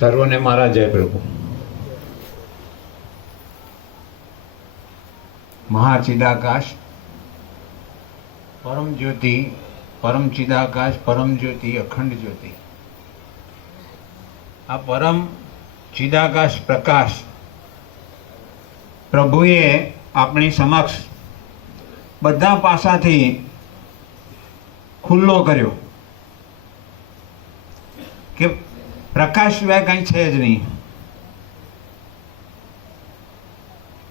સર્વને મારા જય પ્રભુ. મહાચિદાકાશ, પરમ જ્યોતિ, પરમ ચિદાકાશ, પરમ જ્યોતિ, અખંડ જ્યોતિ. આ પરમ ચિદાકાશ પ્રકાશ પ્રભુએ આપણી સમક્ષ બધા પાસાથી ખુલ્લો કર્યો કે પ્રકાશ સિવાય કંઈ છે જ નહીં.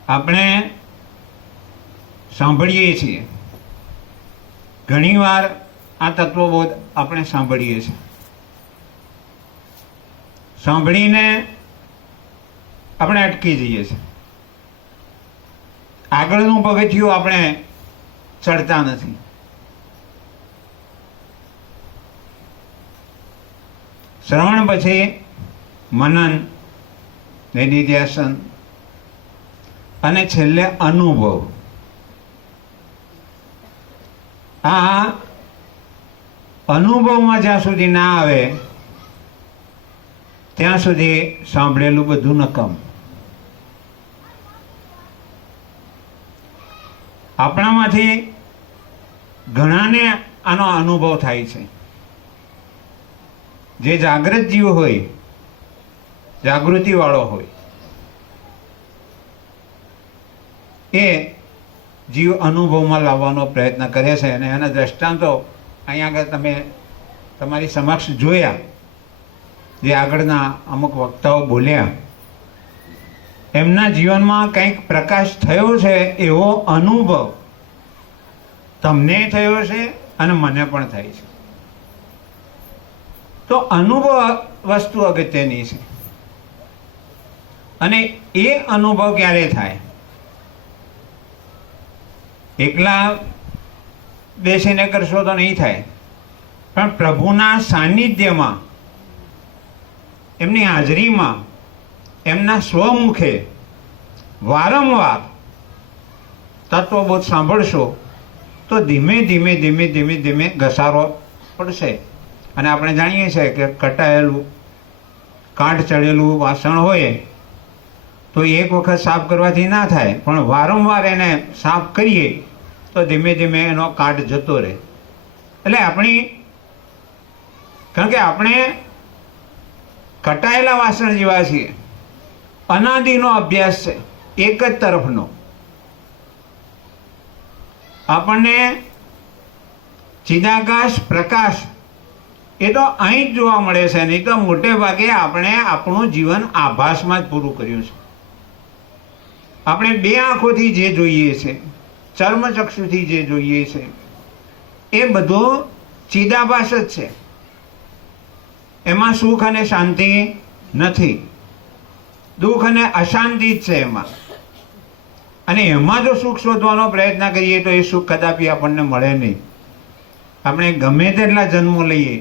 આપણે સાંભળીએ છીએ ઘણીવાર, આ તત્વબોધ આપણે સાંભળીએ છીએ. સાંભળીને આપણે અટકી જઈએ છીએ. આગળનું પગથિયું આપણે ચડતા નથી. શ્રવણ પછી મનન, નિધિધ્યાસન અને છેલ્લે અનુભવ. આ અનુભવમાં જ્યાં સુધી ના આવે ત્યાં સુધી સાંભળેલું બધું નકામ. આપણામાંથી ઘણાને આનો અનુભવ થાય છે. જે જાગૃત જીવ હોય, જાગૃતિવાળો હોય, એ જીવ અનુભવમાં લાવવાનો પ્રયત્ન કરે છે. અને એના દ્રષ્ટાંતો અહીંયા આગળ તમે તમારી સમક્ષ જોયા. જે આગળના અમુક વક્તાઓ બોલ્યા, એમના જીવનમાં કંઈક પ્રકાશ થયો છે એવો અનુભવ તમને થયો છે અને મને પણ થાય છે. તો અનુભવ વસ્તુ અગત્યની છે. અને એ અનુભવ ક્યારે થાય? એકલા બેસીને કરશો તો નહીં થાય, પણ પ્રભુના સાનિધ્યમાં, એમની હાજરીમાં, એમના સ્વમુખે વારંવાર તત્વબોધ સાંભળશો તો ધીમે ધીમે ધીમે ધીમે ધીમે ઘસારો પડશે. અને આપણે જાણીએ છીએ કે કટાયેલું, કાંઠ ચડેલું વાસણ હોય તો એક વખત સાફ કરવાથી ના થાય, પણ વારંવાર એને સાફ કરીએ તો ધીમે ધીમે એનો કાંઠ જતો રહે. એટલે કારણ કે આપણે કટાયેલા વાસણ જેવા છીએ. અનાદિનો અભ્યાસ છે, એક જ તરફનો. આપણને ચિદાકાશ પ્રકાશ એ તો અહીં જ જોવા મળે છે. નહીં તો મોટે ભાગે આપણે આપણું જીવન આભાસમાં જ પૂરું કર્યું છે. આપણે બે આંખોથી જે જોઈએ છે, ચર્મચક્ષુથી જે જોઈએ છે, એ બધું ચિદાભાસ જ છે. એમાં સુખ અને શાંતિ નથી, દુઃખ અને અશાંતિ જ છે એમાં. અને એમાં જો સુખ શોધવાનો પ્રયત્ન કરીએ તો એ સુખ કદાપી આપણને મળે નહીં. આપણે ગમે તેટલા જન્મો લઈએ,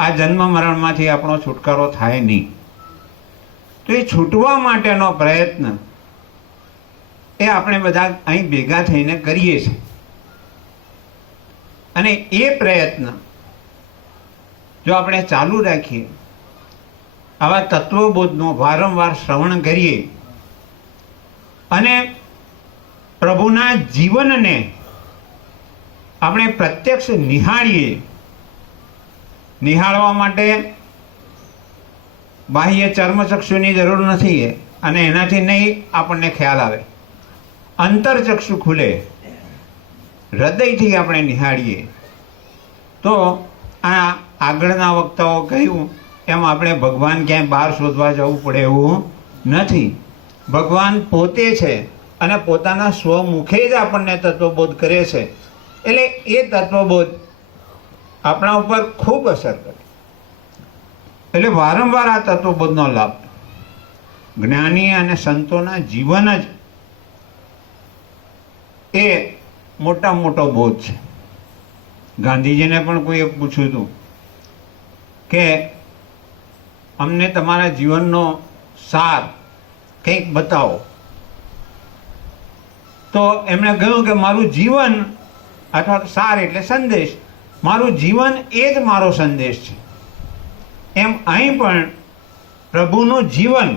આ જન્મ મરણમાંથી આપણો છુટકારો થાય નહીં. તો એ છૂટવા માટેનો પ્રયત્ન એ આપણે બધા અહીં ભેગા થઈને કરીએ છીએ. અને એ પ્રયત્ન જો આપણે ચાલુ રાખીએ, આવા તત્વબોધનું વારંવાર શ્રવણ કરીએ અને પ્રભુના જીવનને આપણે પ્રત્યક્ષ નિહાળીએ. નિહાળવા માટે બાહ્ય ચર્મચક્ષુની જરૂર નથી, અને એનાથી નહીં આપણને ખ્યાલ આવે. અંતરચક્ષુ ખુલે, હૃદયથી આપણે નિહાળીએ તો આ આગળના વક્તાઓ કહ્યું એમ આપણે ભગવાન ક્યાંય બહાર શોધવા જવું પડે એવું નથી. ભગવાન પોતે છે અને પોતાના સ્વમુખે જ આપણને તત્વબોધ કરે છે. એટલે એ તત્વબોધ આપણા ઉપર ખૂબ અસર કરે. એટલે વારંવાર આ તત્વબોધનો લાભ જ્ઞાની અને સંતોના જીવન જ એ મોટામાં મોટો બોધ છે. ગાંધીજીને પણ કોઈએ પૂછ્યું હતું કે અમને તમારા જીવનનો સાર કંઈક બતાવો. તો એમણે કહ્યું કે મારું જીવન, અથવા સાર એટલે સંદેશ, મારું જીવન એ જ મારો સંદેશ છે. એમ અહીં પણ પ્રભુનું જીવન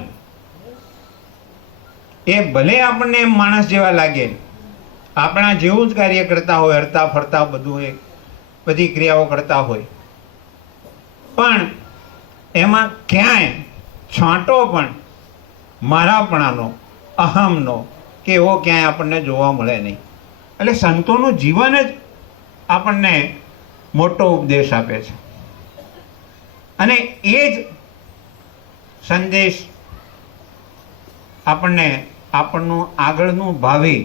એ ભલે આપણને એમ માણસ જેવા લાગે, આપણા જેવું જ કાર્ય કરતા હોય, હરતા ફરતા બધું એ બધી ક્રિયાઓ કરતા હોય, પણ એમાં ક્યાંય છાંટો પણ મારાપણાનો, અહમનો કે એવો ક્યાંય આપણને જોવા મળે નહીં. એટલે સંતોનું જીવન જ આપણને મોટો ઉપદેશ આપે છે. અને એ જ સંદેશ આપણને આપણનું આગળનું ભાવિ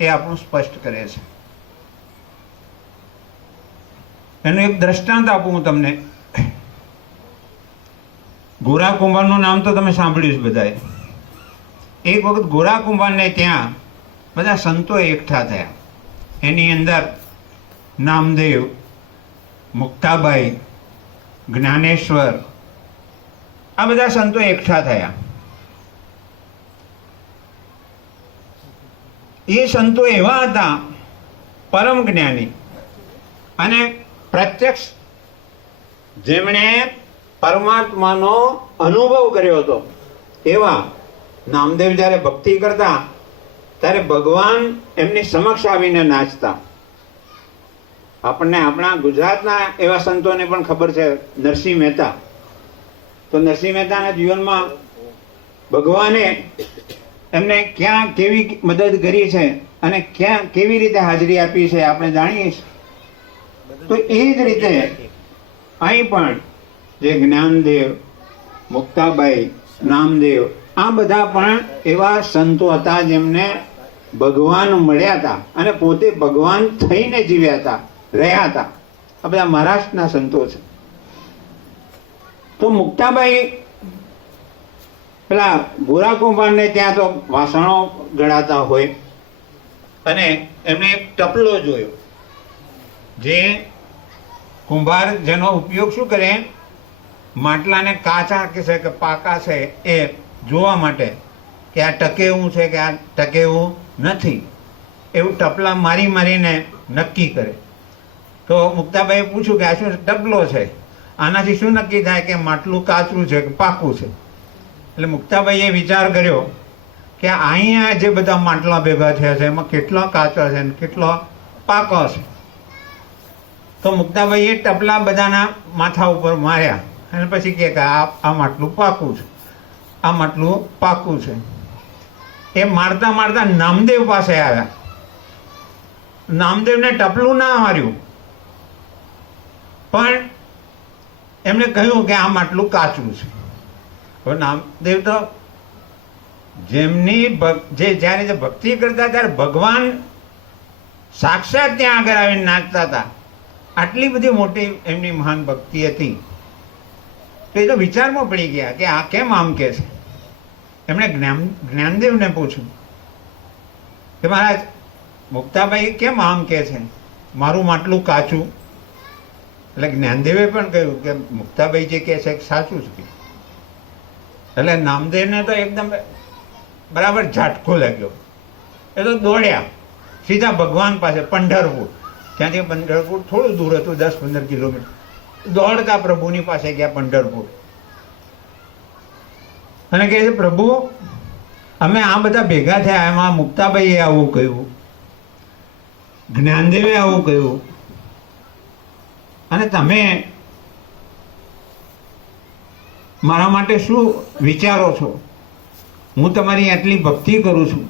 એ આપણું સ્પષ્ટ કરે છે. એનું એક દ્રષ્ટાંત આપું હું તમને. ગોરા કુંભારનું નામ તો તમે સાંભળ્યું છે બધાએ. એક વખત ગોરા કુંભારને ત્યાં બધા સંતો એકઠા થયા. એની અંદર નામદેવ, મુક્તાબાઈ, જ્ઞાનેશ્વર, આ બધા સંતો એકઠા થયા. એ સંતો એવા હતા પરમ જ્ઞાની અને પ્રત્યક્ષ, જેમણે પરમાત્માનો અનુભવ કર્યો હતો. એવા નામદેવ જ્યારે ભક્તિ કરતા ત્યારે ભગવાન એમની સમક્ષ આવીને નાચતા. આપણને આપણા ગુજરાતના એવા સંતોને પણ ખબર છે, નરસિંહ મહેતા. તો નરસિંહ મહેતાના જીવનમાં ભગવાને એમને ક્યાં કેવી મદદ કરી છે અને ક્યાં કેવી રીતે હાજરી આપી છે આપણે જાણીએ છીએ. તો એ જ રીતે અહીં પણ જે જ્ઞાનદેવ, મુક્તાબાઈ, નામદેવ, આ બધા પણ એવા સંતો હતા જેમને ભગવાન મળ્યા હતા અને પોતે ભગવાન થઈને જીવ્યા હતા, રહ્યા હતા. આ બધા મહારાષ્ટ્રના સંતો છે. તો મુક્તાબાઈ પેલા ગોરા કુંભારને ત્યાં તો વાસણો ગળાતા હોય અને એમને એક ટપલો જોયો, જે કુંભાર જેનો ઉપયોગ શું કરે, માટલાને કાચા કે છે કે પાકા છે એ જોવા માટે કે આ ટકે એવું છે કે આ ટકે એવું નથી, એવું ટપલા મારી મારીને નક્કી કરે. તો મુક્તાબાઈએ પૂછ્યું કે આ શું ટપલો છે, આનાથી શું નક્કી થાય કે માટલું કાચું છે કે પાકું છે? એટલે મુક્તાબાઈએ વિચાર કર્યો કે અહીંયા જે બધા માટલા ભેગા થયા છે એમાં કેટલો કાચો છે અને કેટલો પાકો છે. તો મુક્તાબાઈએ ટપલા બધાના માથા ઉપર માર્યા અને પછી કહે કે આ માટલું પાકું છે, આ માટલું પાકું છે. એ મારતા મારતા નામદેવ પાસે આવ્યા. નામદેવને ટપલું ના માર્યું, પણ એમણે કહ્યું કે આ માટલું કાચું છે. હવે નામદેવ તો જેમની જ્યારે ભક્તિ કરતા ત્યારે ભગવાન સાક્ષાત ત્યાં આગળ આવીને નાચતા હતા. આટલી બધી મોટી એમની મહાન ભક્તિ હતી. તો એ તો વિચારમાં પડી ગયા કે આ કેમ આમ કે છે. એમણે જ્ઞાનદેવને પૂછ્યું કે મહારાજ, મુક્તાબાઈ કેમ આમ કે છે, મારું માટલું કાચું? એટલે જ્ઞાનદેવે પણ કહ્યું કે મુક્તાબાઈ જે કહે છે સાચું જ કહ્યું. એટલે નામદેવને તો એકદમ બરાબર ઝાટકો લાગ્યો. એ તો દોડ્યા સીધા ભગવાન પાસે, પંઢરપુર. ત્યાંથી પંઢરપુર થોડું દૂર હતું, 10-15 કિલોમીટર. દોડતા પ્રભુની પાસે ગયા પંઢરપુર અને કહે છે, પ્રભુ અમે આ બધા ભેગા થયા, એમાં મુક્તાબાઈએ આવું કહ્યું, જ્ઞાનદેવે આવું કહ્યું, અને તમે મારા માટે શું વિચારો છો? હું તમારી આટલી ભક્તિ કરું છું,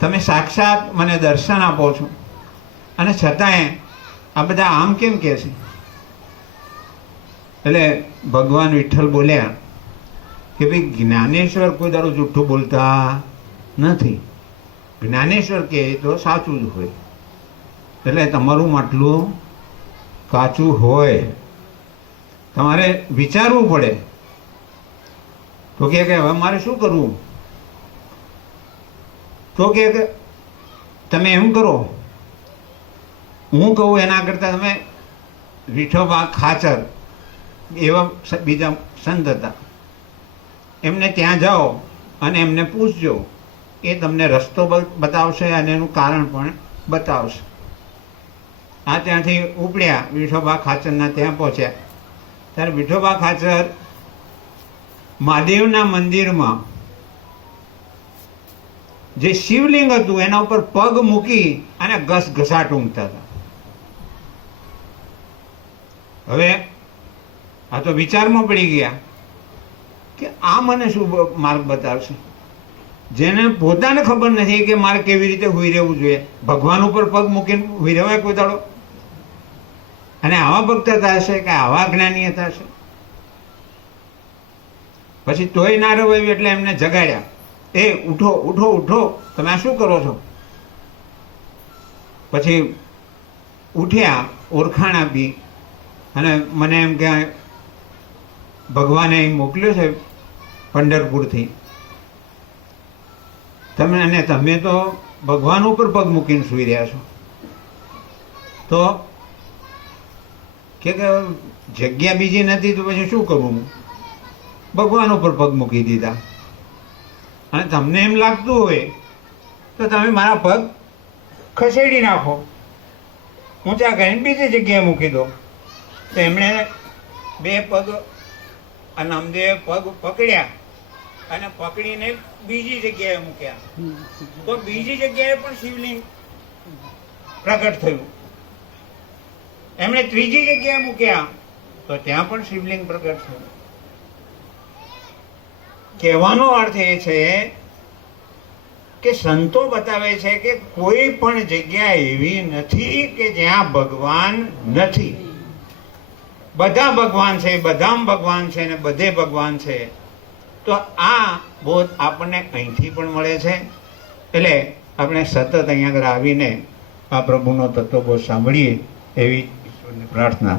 તમે સાક્ષાત મને દર્શન આપો છો, અને છતાંય આ બધા આમ કેમ કહે છે? એટલે ભગવાન વિઠ્ઠલ બોલ્યા કે ભાઈ, જ્ઞાનેશ્વર કોઈ દાડો જૂઠું બોલતા નથી. જ્ઞાનેશ્વર કહે તો સાચું જ હોય. એટલે તમારું માટલું કાચું હોય, તમારે વિચારવું પડે. તો કે હવે મારે શું કરવું? તો કે તમે એમ કરો, હું કહું એના કરતાં તમે વિઠોબા ખાચર એવા બીજા સંત હતા, એમને ત્યાં જાઓ અને એમને પૂછજો. એ તમને રસ્તો બતાવશે અને એનું કારણ પણ બતાવશે. આ ત્યાંથી ઉપડ્યા, વિઠોબા ખાચરના ત્યાં પહોંચ્યા. ત્યારે વિઠોબા ખાચર મહાદેવના મંદિરમાં જે શિવલિંગ હતું એના ઉપર પગ મૂકી અને ઘસઘસાટ ઊંઘતા હતા. હવે આ તો વિચારમાં પડી ગયા કે આ મને શું માર્ગ બતાવશે. જેને પોતાને ખબર નથી કે મારે કેવી રીતે હુઈ રહેવું જોઈએ, ભગવાન ઉપર પગ મૂકીને હુઈ રહેવાય કોઈ દાડો? અને આવા ભક્તતા હશે કે આવા જ્ઞાનીયતા હશે? પછી તોય ના રવાયું એટલે એમને જગાડ્યા. એ ઉઠો ઉઠો ઉઠો, તમે આ શું કરો છો? પછી ઉઠ્યા, ઓળખાણ આપી અને મને એમ કે ભગવાને અહીં મોકલ્યો છે પંઢરપુરથી, તમે તો ભગવાન ઉપર પગ મૂકીને સૂઈ રહ્યા છો. તો કે જગ્યા બીજી નથી તો પછી શું કરું? ભગવાન ઉપર પગ મૂકી દીધા. અને તમને એમ લાગતું હોય તો તમે મારા પગ ખસેડી નાખો, ઊંચા કરીને બીજી જગ્યાએ મૂકી દો. તો એમણે બે પગ નામદેવે પગ પકડ્યા અને પકડીને બીજી જગ્યાએ મૂક્યા. તો બીજી જગ્યાએ પણ શિવલિંગ પ્રગટ થયું. એમણે ત્રીજી જગ્યાએ મૂક્યા તો ત્યાં પણ શિવલિંગ પ્રગટ થયું. કહેવાનો અર્થ એ છે કે સંતો બતાવે છે કે કોઈ પણ જગ્યા એવી નથી કે જ્યાં ભગવાન નથી. બધા ભગવાન છે, બધામાં ભગવાન છે ને બધે ભગવાન છે. તો આ બોધ આપણને અહીંથી પણ મળે છે. એટલે આપણે સતત અહીંયા આગળ આવીને આ પ્રભુનો તત્વબોધ સાંભળીએ એવી ઈશ્વરની પ્રાર્થના.